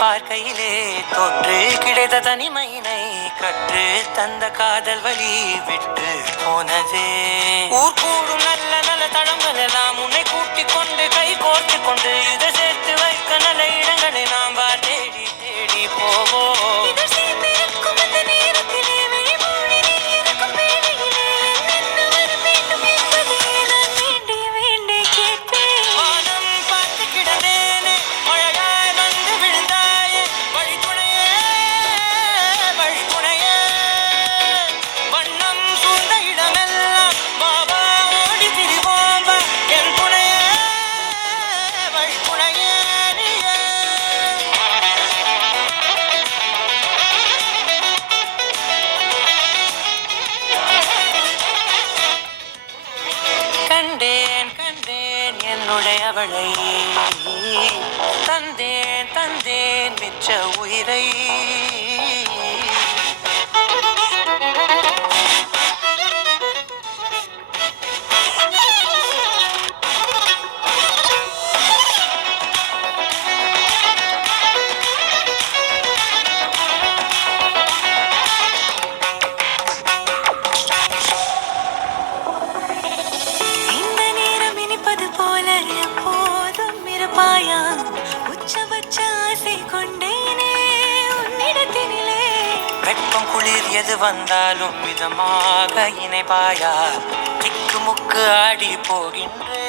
பார்க்கையிலே தொற்று கிடைத்த தனிமையினை கற்று தந்த காதல் வழி விட்டு போனதே. ஊர் கூடும் நல்ல நல்ல தளங்கள் எல்லாம் உன்னை கூட்டிக் கொண்டு கை கோர்த்து கொண்டு இதை சேர்த்து வைக்க நல்ல இடங்களை நாம் தேடி தேடி போவோம். அவளை தந்தேன் தந்தேன் மிச்ச உயிரை. வெப்பம் குளிர் எது வந்தாலும் மிதமாக இணைப்பாயா திக்கு முக்கு ஆடி போகின்றே.